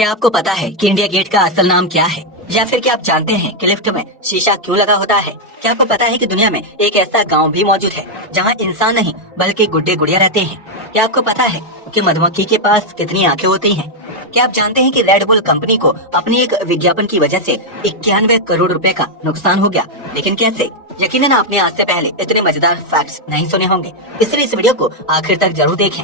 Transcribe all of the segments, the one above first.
क्या आपको पता है कि इंडिया गेट का असल नाम क्या है? या फिर क्या आप जानते हैं कि लिफ्ट में शीशा क्यों लगा होता है? क्या आपको पता है कि दुनिया में एक ऐसा गांव भी मौजूद है जहां इंसान नहीं बल्कि गुड्डे गुड़िया रहते हैं? क्या आपको पता है कि मधुमक्खी के पास कितनी आंखें होती हैं? क्या आप जानते हैं कि रेड बुल कंपनी को अपनी एक विज्ञापन की वजह से 91 करोड़ रुपए का नुकसान हो गया? लेकिन कैसे? यकीनन आपने आज से पहले इतने मजेदार फैक्ट्स नहीं सुने होंगे, इसलिए इस वीडियो को आखिर तक जरूर देखें।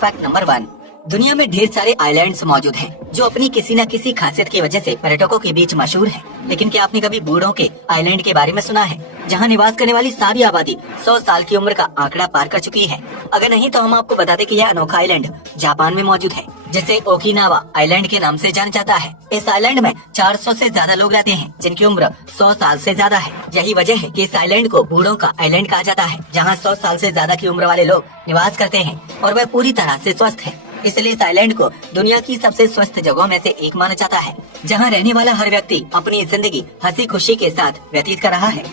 फैक्ट नंबर 1, दुनिया में ढेर सारे आइलैंड्स मौजूद हैं जो अपनी किसी न किसी खासियत की वजह से पर्यटकों के बीच मशहूर हैं। लेकिन क्या आपने कभी बूढ़ों के आइलैंड के बारे में सुना है, जहां निवास करने वाली सारी आबादी 100 साल की उम्र का आंकड़ा पार कर चुकी है? अगर नहीं तो हम आपको बता दें कि यह अनोखा आइलैंड जापान में मौजूद है, जिसे ओकिनावा आइलैंड के नाम से जाना जाता है। इस आइलैंड में 400 से ज्यादा लोग रहते हैं जिनकी उम्र 100 साल से ज्यादा है। यही वजह है कि इस आइलैंड को बूढ़ों का आइलैंड कहा जाता है, जहां 100 साल से ज्यादा की उम्र वाले लोग निवास करते हैं और वह पूरी तरह से स्वस्थ है। इसलिए इस आइलैंड को दुनिया की सबसे स्वस्थ जगहों में से एक माना जाता है, जहां रहने वाला हर व्यक्ति अपनी जिंदगी हंसी खुशी के साथ व्यतीत कर रहा है।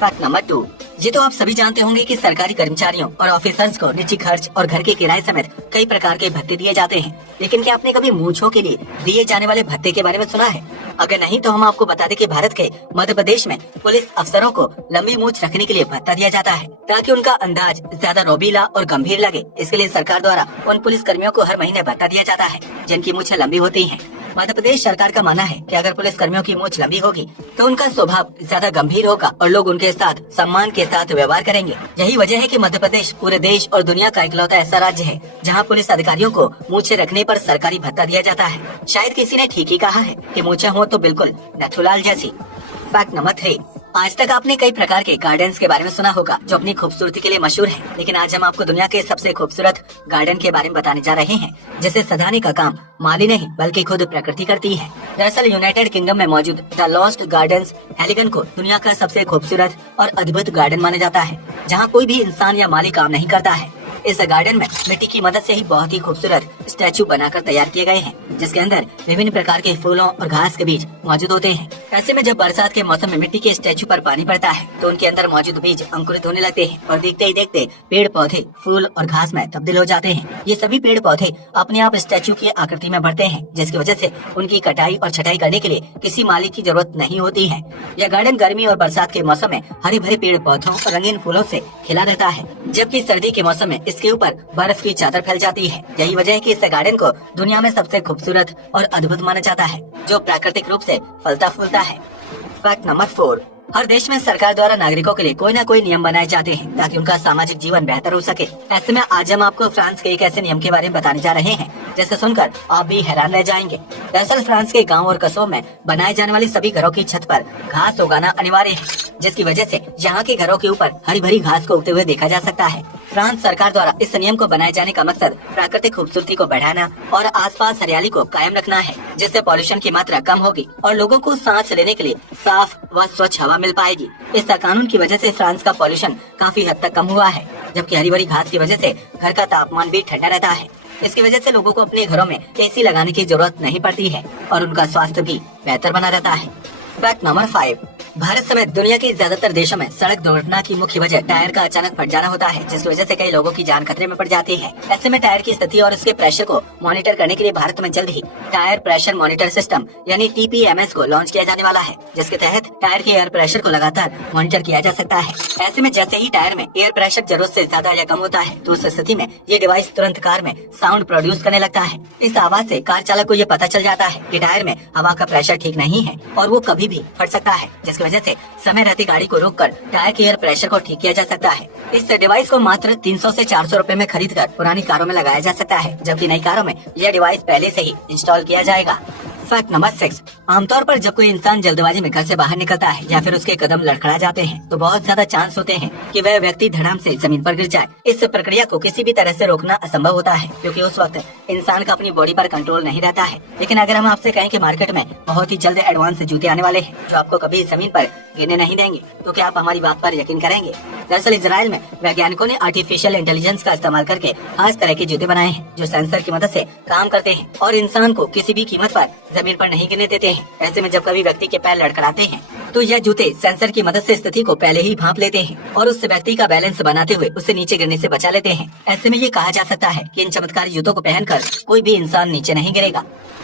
फैक्ट नंबर 2, ये तो आप सभी जानते होंगे कि सरकारी कर्मचारियों और ऑफिसर्स को निजी खर्च और घर के किराए समेत कई प्रकार के भत्ते दिए जाते हैं। लेकिन क्या आपने कभी मूंछों के लिए दिए जाने वाले भत्ते के बारे में सुना है? अगर नहीं तो हम आपको बता दें कि भारत के मध्य प्रदेश में पुलिस अफसरों को लंबी मूंछ रखने के लिए भत्ता दिया जाता है, ताकि उनका अंदाज ज्यादा रोबीला और गंभीर लगे। इसके लिए सरकार द्वारा उन पुलिस कर्मियों को हर महीने भत्ता दिया जाता है जिनकी मूंछें लंबी होती हैं। मध्य प्रदेश सरकार का मानना है कि अगर पुलिस कर्मियों की मूंछ लंबी होगी तो उनका स्वभाव ज्यादा गंभीर होगा और लोग उनके साथ सम्मान के साथ व्यवहार करेंगे। यही वजह है कि मध्य प्रदेश पूरे देश और दुनिया का इकलौता ऐसा राज्य है जहां पुलिस अधिकारियों को मूंछें रखने पर सरकारी भत्ता दिया जाता है। शायद किसी ने ठीक ही कहा है कि मूंछें हो तो बिल्कुल नथुलाल जैसी। फैक्ट नंबर 3, आज तक आपने कई प्रकार के गार्डन्स के बारे में सुना होगा जो अपनी खूबसूरती के लिए मशहूर हैं। लेकिन आज हम आपको दुनिया के सबसे खूबसूरत गार्डन के बारे में बताने जा रहे हैं, जिसे सजाने का काम माली नहीं बल्कि खुद प्रकृति करती है। दरअसल यूनाइटेड किंगडम में मौजूद द लॉस्ट गार्डन्स हेलिगन को दुनिया का सबसे खूबसूरत और अद्भुत गार्डन माना जाता है, जहाँ कोई भी इंसान या माली काम नहीं करता है। इस गार्डन में मिट्टी की मदद से ही बहुत ही खूबसूरत स्टैचू बनाकर तैयार किए गए हैं, जिसके अंदर विभिन्न प्रकार के फूलों और घास के बीज मौजूद होते हैं। ऐसे में जब बरसात के मौसम में मिट्टी के स्टैचू पर पानी पड़ता है तो उनके अंदर मौजूद बीज अंकुरित होने लगते हैं और देखते ही देखते पेड़ पौधे फूल और घास में तब्दील हो जाते हैं। ये सभी पेड़ पौधे अपने आप स्टैचू की आकृति में बढ़ते हैं, जिसकी वजह से उनकी कटाई और छटाई करने के लिए किसी माली की जरूरत नहीं होती है। यह गार्डन गर्मी और बरसात के मौसम में हरे भरे पेड़ पौधों और रंगीन फूलों से खिला रहता है, जबकि सर्दी के मौसम में इसके ऊपर बर्फ की चादर फैल जाती है। यही वजह है कि इस गार्डन को दुनिया में सबसे खूबसूरत और अद्भुत माना जाता है, जो प्राकृतिक रूप से फलता फूलता है। फैक्ट नंबर 4, हर देश में सरकार द्वारा नागरिकों के लिए कोई न कोई नियम बनाए जाते हैं ताकि उनका सामाजिक जीवन बेहतर हो सके। ऐसे में आज हम आपको फ्रांस के एक ऐसे नियम के बारे में बताने जा रहे हैं जिसे सुनकर आप भी हैरान रह जाएंगे। दरअसल फ्रांस के गांव और कस्बों में बनाए जाने वाली सभी घरों की छत पर घास उगाना अनिवार्य है, जिसकी वजह से यहाँ के घरों के ऊपर हरी भरी घास को उगते हुए देखा जा सकता है। फ्रांस सरकार द्वारा इस नियम को बनाए जाने का मकसद प्राकृतिक खूबसूरती को बढ़ाना और आसपास हरियाली को कायम रखना है, जिससे पॉल्यूशन की मात्रा कम होगी और लोगों को सांस लेने के लिए साफ व स्वच्छ हवा मिल पाएगी। इस कानून की वजह से फ्रांस का पॉल्यूशन काफी हद तक कम हुआ है, जबकि हरी भरी घास की वजह से घर का तापमान भी ठंडा रहता है। इसकी वजह से लोगों को अपने घरों में एसी लगाने की जरूरत नहीं पड़ती है और उनका स्वास्थ्य भी बेहतर बना रहता है। फैक्ट नंबर 5, भारत समेत दुनिया के ज्यादातर देशों में सड़क दुर्घटना की मुख्य वजह टायर का अचानक फट जाना होता है, जिसकी वजह से कई लोगों की जान खतरे में पड़ जाती है। ऐसे में टायर की स्थिति और उसके प्रेशर को मॉनिटर करने के लिए भारत में जल्द ही टायर प्रेशर मॉनिटर सिस्टम यानी TPMS को लॉन्च किया जाने वाला है, जिसके तहत टायर के एयर प्रेशर को लगातार मॉनिटर किया जा सकता है। ऐसे में जैसे ही टायर में एयर प्रेशर जरूरत से ज्यादा या कम होता है तो उस स्थिति में ये डिवाइस तुरंत कार में साउंड प्रोड्यूस करने लगता है। इस आवाज से कार चालक को ये पता चल जाता है कि टायर में हवा का प्रेशर ठीक नहीं है और वो कभी भी फट सकता है, जिसकी वजह से समय रहती गाड़ी को रोककर टायर के एयर प्रेशर को ठीक किया जा सकता है। इस डिवाइस को मात्र 300 से 400 रुपए में खरीदकर पुरानी कारों में लगाया जा सकता है, जबकि नई कारों में यह डिवाइस पहले से ही इंस्टॉल किया जाएगा। फैक्ट नंबर 6, आमतौर पर जब कोई इंसान जल्दबाजी में घर से बाहर निकलता है या फिर उसके कदम लड़खड़ा जाते हैं तो बहुत ज्यादा चांस होते हैं कि वह व्यक्ति धड़ाम से जमीन पर गिर जाए। इस प्रक्रिया को किसी भी तरह से रोकना असंभव होता है, क्योंकि उस वक्त इंसान का अपनी बॉडी पर कंट्रोल नहीं रहता है। लेकिन अगर हम आपसे कहें कि मार्केट में बहुत ही जल्द एडवांस जूते आने वाले हैं जो आपको कभी जमीन पर गिरने नहीं देंगे, तो क्या आप हमारी बात पर यकीन करेंगे? दरअसल इजराइल में वैज्ञानिकों ने आर्टिफिशियल इंटेलिजेंस का इस्तेमाल करके खास तरह के जूते बनाए हैं जो सेंसर की मदद से काम करते हैं और इंसान को किसी भी कीमत पर जमीन पर नहीं गिरने देते हैं। ऐसे में जब कभी व्यक्ति के पैर लड़खड़ाते हैं तो यह जूते सेंसर की मदद से स्थिति को पहले ही भांप लेते हैं और उस व्यक्ति का बैलेंस बनाते हुए उसे नीचे गिरने से बचा लेते हैं। ऐसे में ये कहा जा सकता है कि इन चमत्कारी जूतों को पहनकर कोई भी इंसान नीचे नहीं गिरेगा।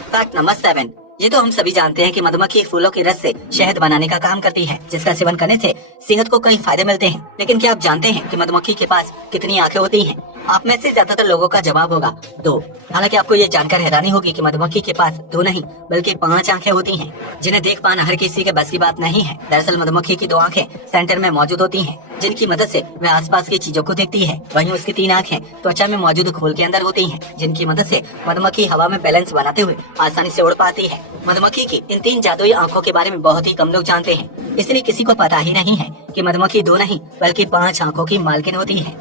फैक्ट नंबर 7, ये तो हम सभी जानते हैं कि मधुमक्खी फूलों के रस से शहद बनाने का काम करती है, जिसका सेवन करने से सेहत को कई फायदे मिलते हैं। लेकिन क्या आप जानते हैं कि मधुमक्खी के पास कितनी आंखें होती हैं? आप में से ज्यादातर लोगों का जवाब होगा 2। हालांकि आपको ये जानकर हैरानी होगी कि मधुमक्खी के पास 2 नहीं बल्कि 5 आंखें होती हैं, जिन्हें देख पाना हर किसी के बस की बात नहीं है। दरअसल मधुमक्खी की 2 आंखें सेंटर में मौजूद होती हैं, जिनकी मदद से वह आसपास की चीजों को देखती है। वहीं उसकी 3 आंखें त्वचा में मौजूद खोल के अंदर होती हैं, जिनकी मदद से मधुमक्खी हवा में बैलेंस बनाते हुए आसानी से उड़ पाती है। मधुमक्खी की इन 3 जादुई आंखों के बारे में बहुत ही कम लोग जानते हैं, इसलिए किसी को पता ही नहीं है कि मधुमक्खी 2 नहीं बल्कि 5 आंखों की मालकिन होती है।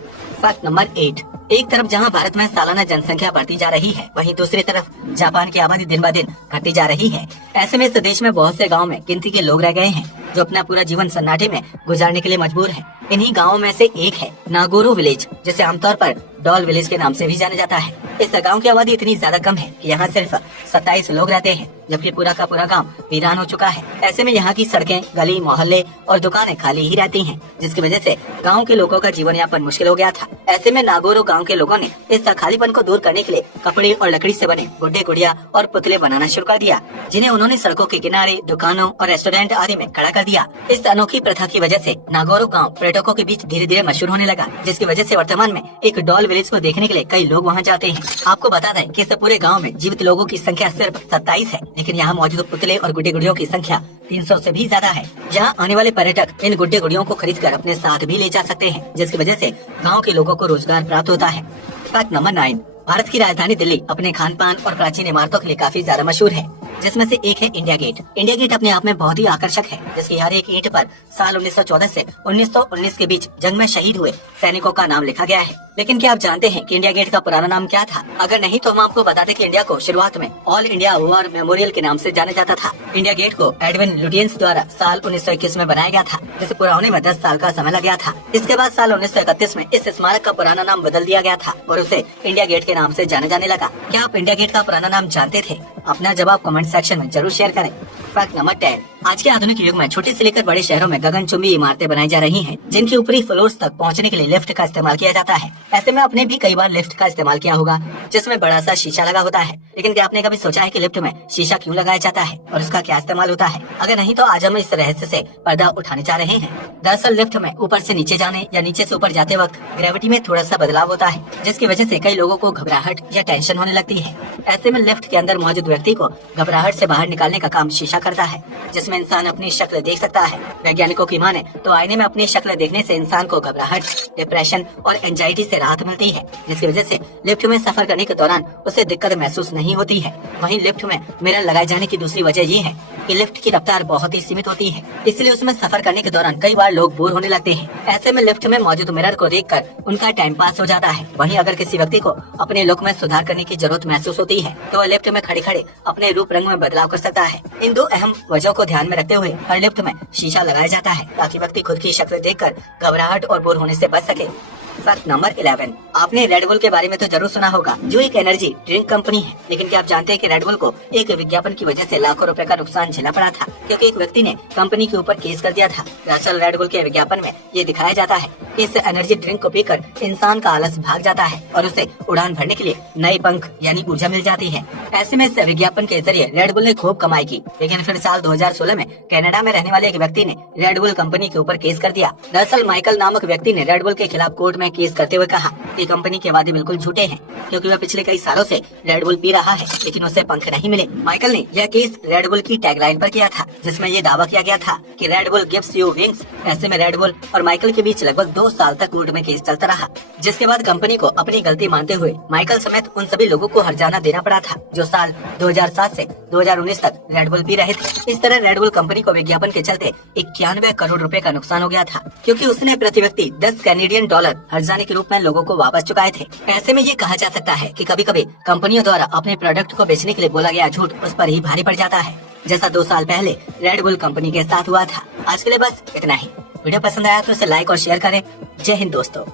फैक्ट नंबर 8, एक तरफ जहां भारत में सालाना जनसंख्या बढ़ती जा रही है, वहीं दूसरी तरफ जापान की आबादी दिन ब दिन घटती जा रही है। ऐसे में इस देश में बहुत से गाँव में गिनती के लोग रह गए हैं जो अपना पूरा जीवन सन्नाटे में गुजारने के लिए मजबूर हैं। इन्हीं गाँवों में से एक है नागोरो विलेज, जिसे आमतौर पर डॉल विलेज के नाम से भी जाना जाता है। इस गांव की आबादी इतनी ज्यादा कम है कि यहाँ सिर्फ 27 लोग रहते हैं, जबकि पूरा का पूरा गांव वीरान हो चुका है। ऐसे में यहाँ की सड़कें, गली, मोहल्ले और दुकानें खाली ही रहती हैं, जिसकी वजह से गांव के लोगों का जीवन यापन मुश्किल हो गया था। ऐसे में नागोरो गांव के लोगों ने इस खालीपन को दूर करने के लिए कपड़े और लकड़ी से बने गुड्डे गुड़िया और पुतले बनाना शुरू कर दिया, जिन्हें उन्होंने सड़कों के किनारे, दुकानों और रेस्टोरेंट आदि में खड़ा कर दिया। इस अनोखी प्रथा की वजह से नागोरो गाँव पर्यटकों के बीच धीरे धीरे मशहूर होने लगा, जिसकी वजह से वर्तमान में एक डॉल विलेज को देखने के लिए कई लोग वहाँ जाते हैं। आपको बता दें कि इस पूरे गांव में जीवित लोगों की संख्या सिर्फ 27 है, लेकिन यहाँ मौजूद पुतले और गुड्डे गुड़ियों की संख्या 300 से भी ज्यादा है। यहाँ आने वाले पर्यटक इन गुड्डे गुड़ियों को खरीदकर अपने साथ भी ले जा सकते हैं, जिसकी वजह से गाँव के लोगों को रोजगार प्राप्त होता है। फैक्ट नंबर 9, भारत की राजधानी दिल्ली अपने खान पान और प्राचीन इमारतों के लिए काफी ज्यादा मशहूर है, जिसमें से एक है इंडिया गेट। इंडिया गेट अपने आप में बहुत ही आकर्षक है, जिसकी हर एक ईंट पर साल 1914 से 1919 के बीच जंग में शहीद हुए सैनिकों का नाम लिखा गया है। लेकिन क्या आप जानते हैं कि इंडिया गेट का पुराना नाम क्या था? अगर नहीं तो हम आपको बता दें कि इंडिया को शुरुआत में ऑल इंडिया वॉर मेमोरियल के नाम से जाना जाता था। इंडिया गेट को एडविन लुटियंस द्वारा साल 1921 में बनाया गया था, जिसे पूरा होने में 10 साल का समय लग गया था। इसके बाद साल 1931 में इस स्मारक का पुराना नाम बदल दिया गया था और उसे इंडिया गेट के नाम से जाना जाने लगा। क्या आप इंडिया गेट का पुराना नाम जानते थे? अपना जवाब कमेंट सेक्शन में जरूर शेयर करें। फैक्ट नंबर 10, आज के आधुनिक युग में छोटे से लेकर बड़े शहरों में गगनचुंबी इमारतें बनाई जा रही हैं, जिनके ऊपरी फ्लोर्स तक पहुंचने के लिए लिफ्ट का इस्तेमाल किया जाता है। ऐसे में आपने भी कई बार लिफ्ट का इस्तेमाल किया होगा, जिसमें बड़ा सा शीशा लगा होता है। लेकिन क्या आपने कभी सोचा है कि लिफ्ट में शीशा क्यों लगाया जाता है और उसका क्या इस्तेमाल होता है? अगर नहीं तो आज हम इस रहस्य से पर्दा उठाने जा रहे हैं। दरअसल लिफ्ट में ऊपर से नीचे जाने या नीचे से ऊपर जाते वक्त ग्रेविटी में थोड़ा सा बदलाव होता है, जिसकी वजह से कई लोगों को घबराहट या टेंशन होने लगती है। ऐसे में लिफ्ट के अंदर मौजूद व्यक्ति को घबराहट से बाहर निकालने का काम शीशा करता है, जिसमें इंसान अपनी शक्ल देख सकता है। वैज्ञानिकों की माने तो आईने में अपनी शक्ल देखने से इंसान को घबराहट, डिप्रेशन और एंजाइटी से राहत मिलती है, जिसकी वजह से लिफ्ट में सफर करने के दौरान उसे दिक्कत महसूस नहीं होती है। वहीं लिफ्ट में मिरर लगाए जाने की दूसरी वजह ये है कि लिफ्ट की रफ्तार बहुत ही सीमित होती है, इसलिए उसमें सफर करने के दौरान कई बार लोग बोर होने लगते हैं। ऐसे में लिफ्ट में मौजूद मिरर को देखकर उनका टाइम पास हो जाता है। वहीं अगर किसी व्यक्ति को अपने लुक में सुधार करने की जरूरत महसूस होती है तो वह लिफ्ट में खड़े खड़े अपने रूप रंग में बदलाव कर सकता है। इन 2 अहम वजहों को ध्यान में रखते हुए हर लिफ्ट में शीशा लगाया जाता है, ताकि व्यक्ति खुद की शक्ल देखकर घबराहट और बोर होने से बच सके। फैक्ट नंबर 11, आपने रेड बुल के बारे में तो जरूर सुना होगा, जो एक एनर्जी ड्रिंक कंपनी है। लेकिन क्या आप जानते हैं कि रेड बुल को एक विज्ञापन की वजह से लाखों रुपए का नुकसान झेलना पड़ा था, क्योंकि एक व्यक्ति ने कंपनी के ऊपर केस कर दिया था। दरअसल रेड बुल के विज्ञापन में ये दिखाया जाता है कि इस एनर्जी ड्रिंक को पीकर इंसान का आलस भाग जाता है और उसे उड़ान भरने के लिए नए पंख यानी ऊर्जा मिल जाती है। ऐसे में इस विज्ञापन के जरिए रेड बुल ने खूब कमाई की। लेकिन फिर साल 2016 में कनाडा में रहने वाले एक व्यक्ति ने रेड बुल कंपनी के ऊपर केस कर दिया। दरअसल माइकल नामक व्यक्ति ने रेड बुल के खिलाफ कोर्ट में केस करते हुए कहा कि कंपनी के वादे बिल्कुल झूठे हैं, क्योंकि वह पिछले कई सालों से रेड बुल पी रहा है, लेकिन उसे पंख नहीं मिले। माइकल ने यह केस रेड बुल की टैगलाइन पर किया था, जिसमें ये दावा किया गया था कि red bull gives you wings. ऐसे में रेड बुल और माइकल के बीच लगभग 2 साल तक कोर्ट में केस चलता रहा, जिसके बाद कंपनी को अपनी गलती मानते हुए माइकल समेत उन सभी लोगों को हर्जाना देना पड़ा था जो साल 2007 से 2019 तक रेड बुल पी रहे थे। इस तरह रेड बुल कंपनी को विज्ञापन के चलते 91 करोड़ रुपए का नुकसान हो गया था, क्योंकि उसने प्रति व्यक्ति 10 कैनेडियन डॉलर हर्जाने के रूप में लोगों को वापस चुकाए थे। ऐसे में ये कहा जा सकता है कि कभी कभी कंपनियों द्वारा अपने प्रोडक्ट को बेचने के लिए बोला गया झूठ उस पर ही भारी पड़ जाता है, जैसा 2 साल पहले रेड बुल कंपनी के साथ हुआ था। आज के लिए बस इतना ही। वीडियो पसंद आया तो इसे लाइक और शेयर करें। जय हिंद दोस्तों।